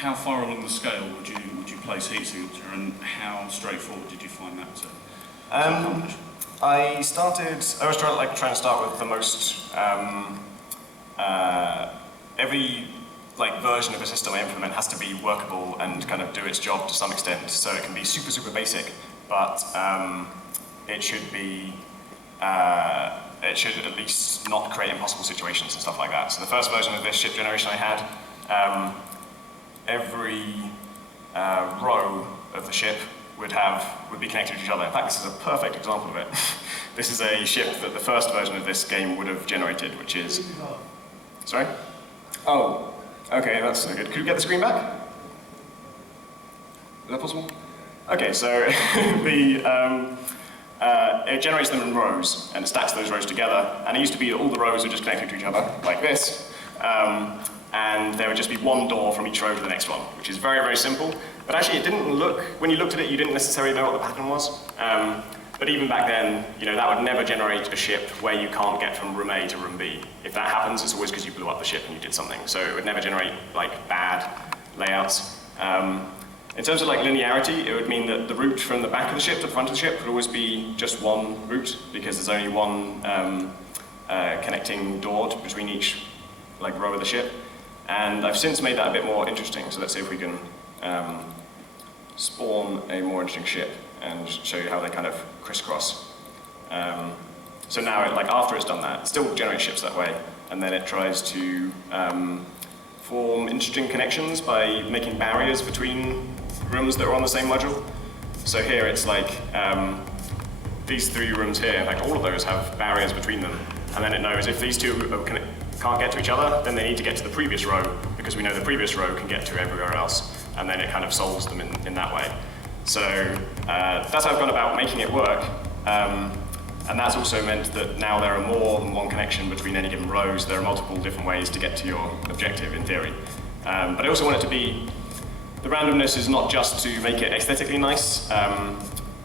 how far along the scale would you place heat signature, and how straightforward did you find that to accomplish? I was trying to start with the most, every version of a system I implement has to be workable and kind of do its job to some extent. So it can be super, super basic, but it should at least not create impossible situations and stuff like that. So the first version of this ship generation I had, every row of the ship would be connected to each other. In fact, this is a perfect example of it. This is a ship that the first version of this game would have generated, which is... Sorry? Oh, okay, that's good. Could you get the screen back? Is that possible? Okay, so it generates them in rows, and it stacks those rows together, and it used to be that all the rows were just connected to each other, like this, and there would just be one door from each row to the next one, which is very, very simple. But actually it didn't look, when you looked at it, you didn't necessarily know what the pattern was. But even back then, that would never generate a ship where you can't get from room A to room B. If that happens, it's always because you blew up the ship and you did something. So it would never generate bad layouts. In terms of linearity, it would mean that the route from the back of the ship to the front of the ship would always be just one route, because there's only one connecting door between each row of the ship. And I've since made that a bit more interesting, so let's see if we can spawn a more interesting ship and show you how they kind of crisscross. So now, after it's done that, it still generates ships that way, and then it tries to form interesting connections by making barriers between rooms that are on the same module. So here it's these three rooms here, in fact all of those have barriers between them, and then it knows if these two can't get to each other, then they need to get to the previous row, because we know the previous row can get to everywhere else, and then it kind of solves them in that way. So that's how I've gone about making it work, and that's also meant that now there are more than one connection between any given rows. There are multiple different ways to get to your objective, in theory. But I also want it to be, the randomness is not just to make it aesthetically nice,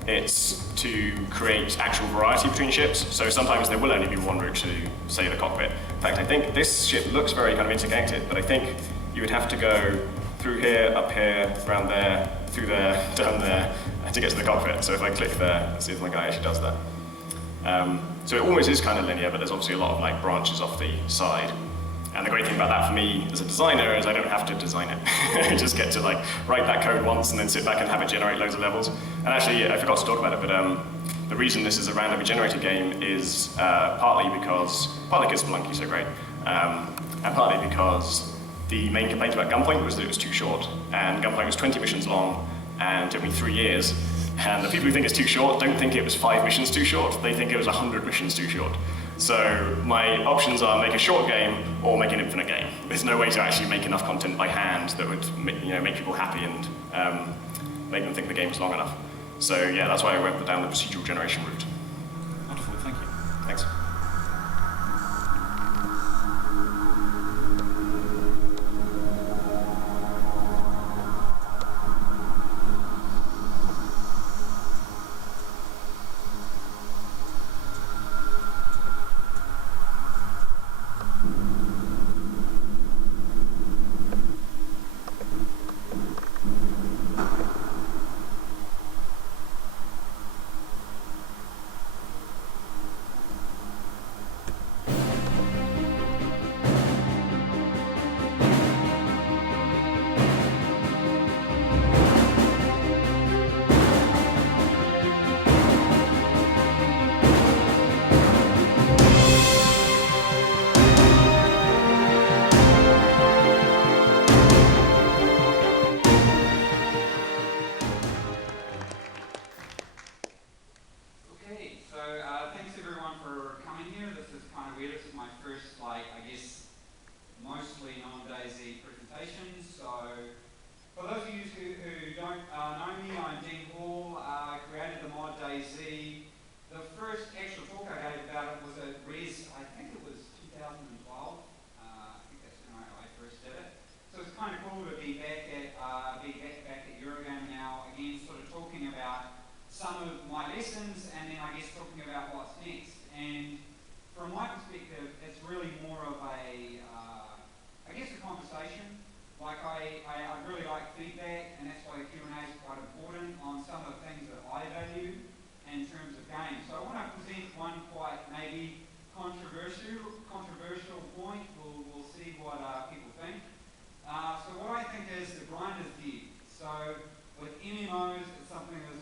it's to create actual variety between ships. So sometimes there will only be one route to, say, the cockpit. In fact, I think this ship looks very kind of interconnected, but I think you would have to go through here, up here, around there, through there, down there, to get to the cockpit. So if I click there, let's see if my guy actually does that. So it almost is kind of linear, but there's obviously a lot of branches off the side. And the great thing about that for me as a designer is I don't have to design it. I just get to write that code once and then sit back and have it generate loads of levels. And actually, I forgot to talk about it, but the reason this is a randomly generated game is partly because Spelunky's so great, and partly because the main complaint about Gunpoint was that it was too short. And Gunpoint was 20 missions long, and it took me 3 years. And the people who think it's too short don't think it was 5 missions too short, they think it was 100 missions too short. So my options are make a short game or make an infinite game. There's no way to actually make enough content by hand that would make people happy and make them think the game is long enough. So yeah, that's why I went down the procedural generation route. Wonderful, thank you. Thanks. I really one quite maybe controversial point. We'll see what people think. So what I think is the grind is dead. So with MMOs, it's something that's